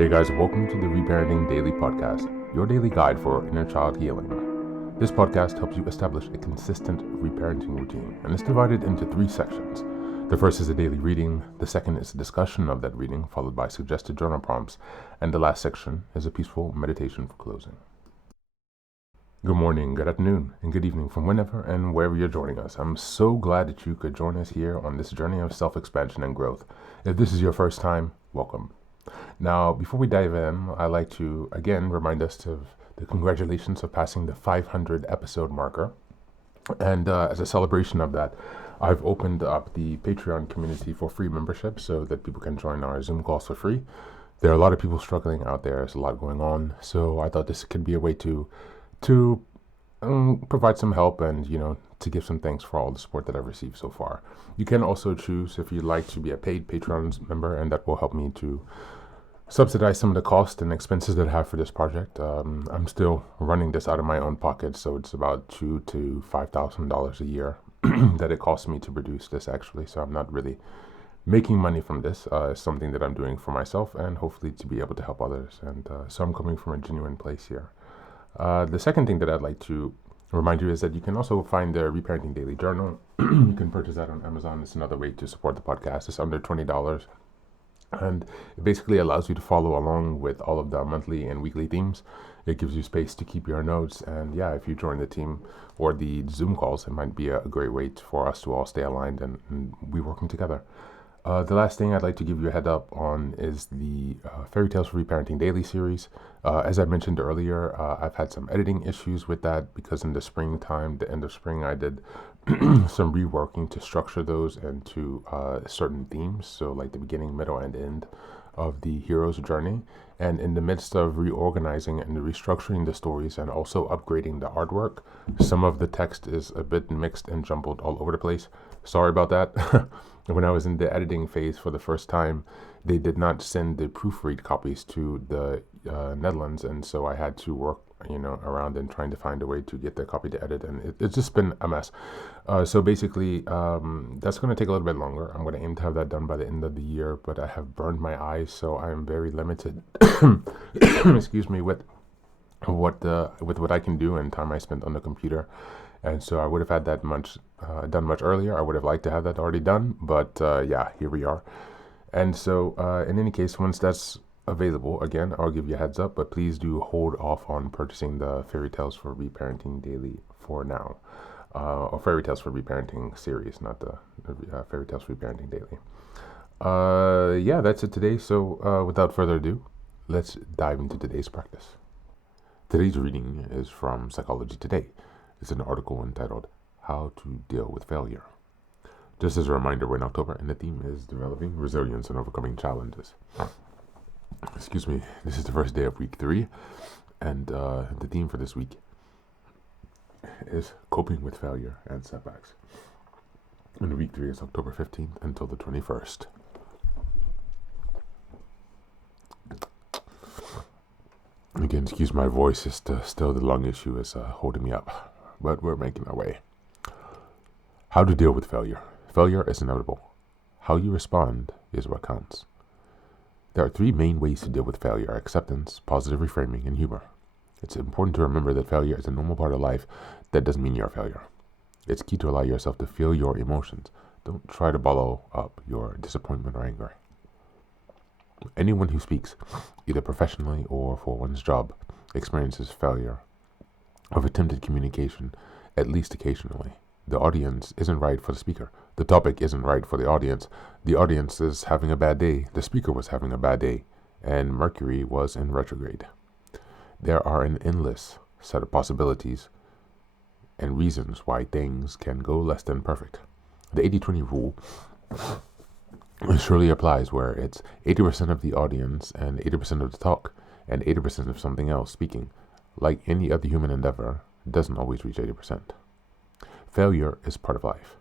Hey guys, welcome to the Reparenting Daily podcast, your daily guide for inner child healing. This podcast helps you establish a consistent reparenting routine, and it's divided into 3 sections. The first is a daily reading, the second is a discussion of that reading, followed by suggested journal prompts, and the last section is a peaceful meditation for closing. Good morning, good afternoon, and good evening from whenever and wherever you're joining us. I'm so glad that you could join us here on this journey of self-expansion and growth. If this is your first time, welcome. Now, before we dive in, I'd like to again remind us of the congratulations of passing the 500 episode marker. And as a celebration of that, I've opened up the Patreon community for free membership so that people can join our Zoom calls for free. There are a lot of people struggling out there. There's a lot going on. So I thought this could be a way to provide some help and, to give some thanks for all the support that I've received so far. You can also choose if you'd like to be a paid Patreon member, and that will help me to subsidize some of the costs and expenses that I have for this project. I'm still running this out of my own pocket, so it's about $2,000 to $5,000 a year that it costs me to produce this actually. So I'm not really making money from this. It's something that I'm doing for myself and hopefully to be able to help others. And so I'm coming from a genuine place here. The second thing that I'd like to remind you is that you can also find the Reparenting Daily Journal. You can purchase that on Amazon. It's another way to support the podcast. It's under $20. And it basically allows you to follow along with all of the monthly and weekly themes. It gives you space to keep your notes. And yeah, if you join the team or the Zoom calls, it might be a great way for us to all stay aligned and be working together. The last thing I'd like to give you a head up on is the Fairy Tales for Reparenting Daily series. As I mentioned earlier, I've had some editing issues with that because in the springtime, the end of spring, I did some reworking to structure those into certain themes. So like the beginning, middle, and end of the hero's journey. And in the midst of reorganizing and restructuring the stories and also upgrading the artwork, some of the text is a bit mixed and jumbled all over the place. Sorry about that. When I was in the editing phase for the first time, they did not send the proofread copies to the Netherlands, and so I had to work, around and trying to find a way to get the copy to edit, and it's just been a mess. So basically, that's going to take a little bit longer. I'm going to aim to have that done by the end of the year, but I have burned my eyes, so I am very limited. Excuse me, with what I can do and time I spent on the computer. And so I would have had that done much earlier. I would have liked to have that already done, but here we are. And so in any case, once that's available, again, I'll give you a heads up, but please do hold off on purchasing the Fairy Tales for Reparenting Daily for now. Or Fairy Tales for Reparenting series, not the Fairy Tales for Reparenting Daily. That's it today. So without further ado, let's dive into today's practice. Today's reading is from Psychology Today. It's an article entitled How to Deal with Failure. Just as a reminder, we're in October and the theme is developing resilience and overcoming challenges. Excuse me, this is the first day of week 3, and the theme for this week is coping with failure and setbacks. And week 3 is October 15th until the 21st. Again, excuse my voice, it's still the lung issue is holding me up, but we're making our way. How to deal with failure. Failure is inevitable. How you respond is what counts. There are 3 main ways to deal with failure: acceptance, positive reframing, and humor. It's important to remember that failure is a normal part of life. That doesn't mean you're a failure. It's key to allow yourself to feel your emotions. Don't try to bottle up your disappointment or anger. Anyone who speaks, either professionally or for one's job, experiences failure of attempted communication, at least occasionally. The audience isn't right for the speaker. The topic isn't right for the audience. The audience is having a bad day. The speaker was having a bad day. And Mercury was in retrograde. There are an endless set of possibilities and reasons why things can go less than perfect. The 80-20 rule surely applies where it's 80% of the audience and 80% of the talk and 80% of something else speaking. Like any other human endeavor, it doesn't always reach 80%. Failure is part of life.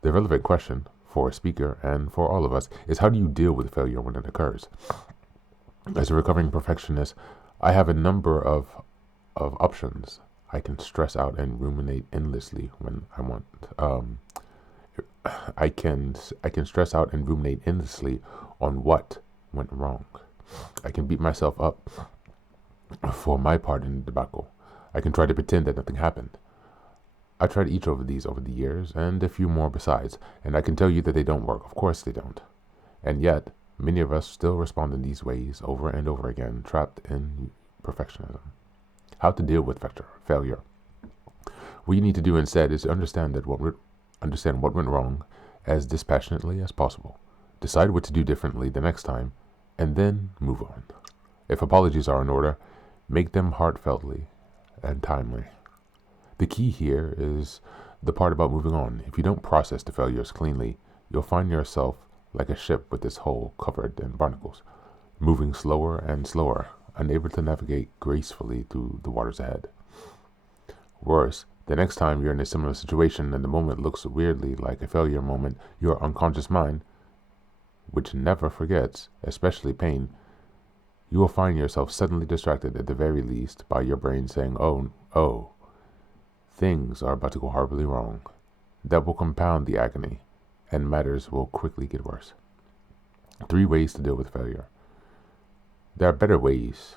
The relevant question for a speaker and for all of us is, how do you deal with failure when it occurs? As a recovering perfectionist, I have a number of options. I can stress out and ruminate endlessly when I want. I can stress out and ruminate endlessly on what went wrong. I can beat myself up for my part in the debacle. I can try to pretend that nothing happened. I tried each of these over the years, and a few more besides, and I can tell you that they don't work. Of course they don't. And yet, many of us still respond in these ways over and over again, trapped in perfectionism. How to deal with failure. What you need to do instead is to understand what went wrong as dispassionately as possible. Decide what to do differently the next time, and then move on. If apologies are in order, make them heartfeltly and timely. The key here is the part about moving on. If you don't process the failures cleanly, you'll find yourself like a ship with its hull covered in barnacles, moving slower and slower, unable to navigate gracefully through the waters ahead. Worse, the next time you're in a similar situation and the moment looks weirdly like a failure moment, your unconscious mind, which never forgets, especially pain, you will find yourself suddenly distracted at the very least by your brain saying, oh, things are about to go horribly wrong. That will compound the agony, and matters will quickly get worse. 3 ways to deal with failure. There are better ways.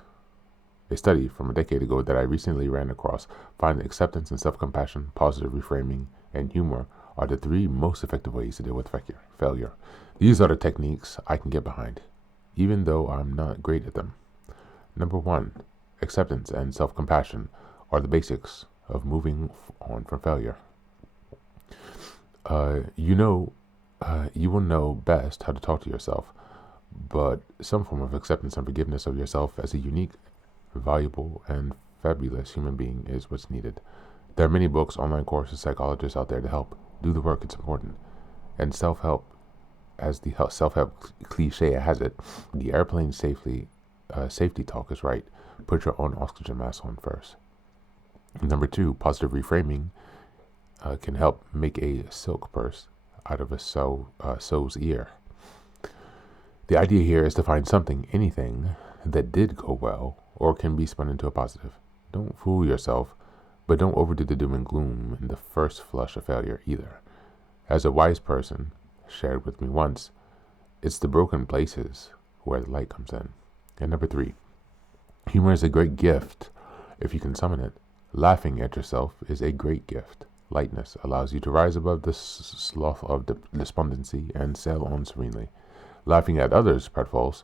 A study from a decade ago that I recently ran across found that acceptance and self-compassion, positive reframing, and humor are the 3 most effective ways to deal with failure. These are the techniques I can get behind, even though I'm not great at them. Number 1, acceptance and self-compassion are the basics of moving on from failure. You will know best how to talk to yourself, but some form of acceptance and forgiveness of yourself as a unique, valuable, and fabulous human being is what's needed. There are many books, online courses, psychologists out there to help. Do the work, it's important. And self-help, as the self-help cliche has it, the airplane safety talk is right. Put your own oxygen mask on first. Number 2, positive reframing can help make a silk purse out of a sow's ear. The idea here is to find something, anything, that did go well or can be spun into a positive. Don't fool yourself, but don't overdo the doom and gloom in the first flush of failure either. As a wise person shared with me once, it's the broken places where the light comes in. And number 3, humor is a great gift if you can summon it. Laughing at yourself is a great gift. Lightness allows you to rise above the slough of despondency and sail on serenely. Laughing at others' pratfalls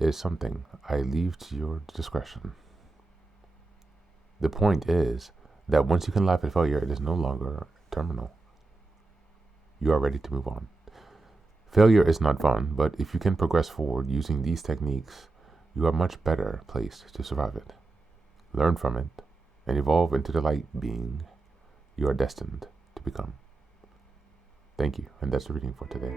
is something I leave to your discretion. The point is that once you can laugh at failure, it is no longer terminal. You are ready to move on. Failure is not fun, but if you can progress forward using these techniques, you are much better placed to survive it. Learn from it, and evolve into the light being you are destined to become. Thank you, and that's the reading for today.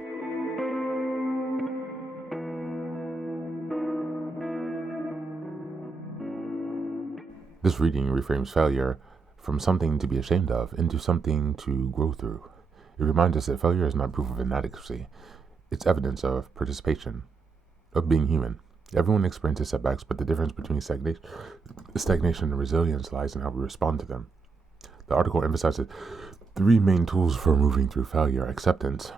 This reading reframes failure from something to be ashamed of into something to grow through. It reminds us that failure is not proof of inadequacy. It's evidence of participation, of being human. Everyone experiences setbacks, but the difference between stagnation and resilience lies in how we respond to them. The article emphasizes 3 main tools for moving through failure: acceptance,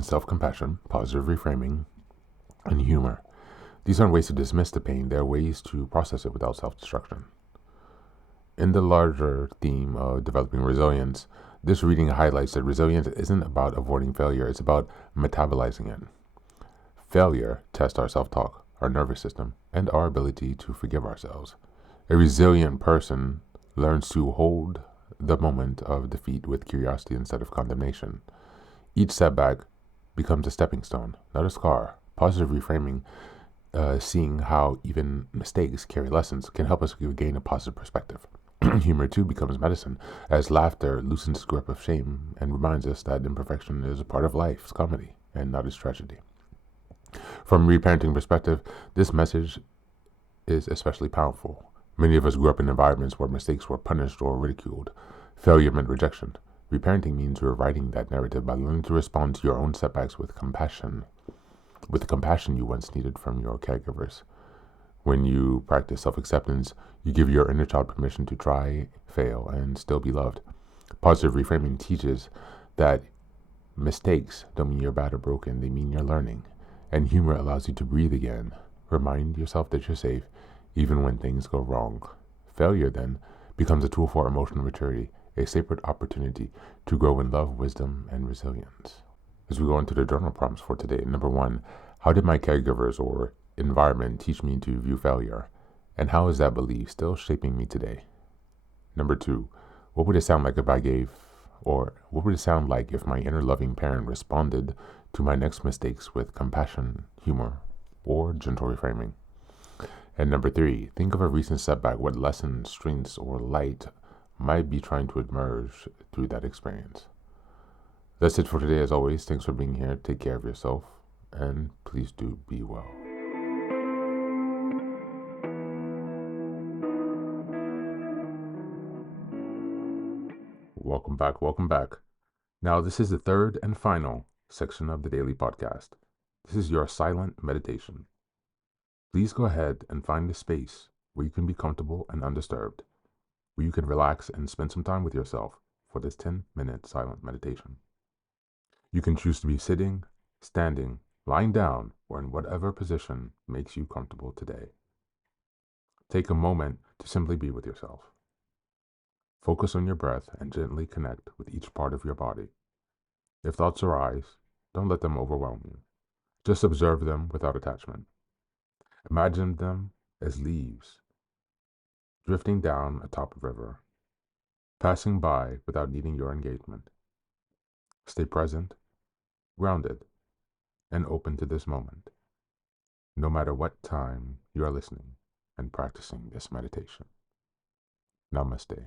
self-compassion, positive reframing, and humor. These aren't ways to dismiss the pain, they're ways to process it without self-destruction. In the larger theme of developing resilience, this reading highlights that resilience isn't about avoiding failure, it's about metabolizing it. Failure tests our self-talk, our nervous system, and our ability to forgive ourselves. A resilient person learns to hold the moment of defeat with curiosity instead of condemnation. Each setback becomes a stepping stone, not a scar. Positive reframing, seeing how even mistakes carry lessons, can help us gain a positive perspective. Humor too becomes medicine, as laughter loosens the grip of shame and reminds us that imperfection is a part of life's comedy and not its tragedy. From a reparenting perspective, this message is especially powerful. Many of us grew up in environments where mistakes were punished or ridiculed. Failure meant rejection. Reparenting means rewriting that narrative by learning to respond to your own setbacks with compassion, with the compassion you once needed from your caregivers. When you practice self-acceptance, you give your inner child permission to try, fail, and still be loved. Positive reframing teaches that mistakes don't mean you're bad or broken, they mean you're learning. And humor allows you to breathe again, Remind yourself that you're safe even when things go wrong. Failure, then, becomes a tool for emotional maturity, a sacred opportunity to grow in love, wisdom, and resilience. As we go into the journal prompts for today, number one, how did my caregivers or environment teach me to view failure? And how is that belief still shaping me today? Number two, what would it sound like if my inner loving parent responded to my next mistakes with compassion, humor, or gentle reframing? And number three, think of a recent setback. What lessons, strengths, or light might be trying to emerge through that experience? That's it for today. As always, thanks for being here. Take care of yourself, and please do be well. Welcome back. Welcome back. Now, this is the third and final section of the daily podcast. This is your silent meditation. Please go ahead and find a space where you can be comfortable and undisturbed, where you can relax and spend some time with yourself for this 10-minute silent meditation. You can choose to be sitting, standing, lying down, or in whatever position makes you comfortable today. Take a moment to simply be with yourself. Focus on your breath and gently connect with each part of your body. If thoughts arise, don't let them overwhelm you. Just observe them without attachment. Imagine them as leaves drifting down atop a river, passing by without needing your engagement. Stay present, grounded, and open to this moment, no matter what time you are listening and practicing this meditation. Namaste.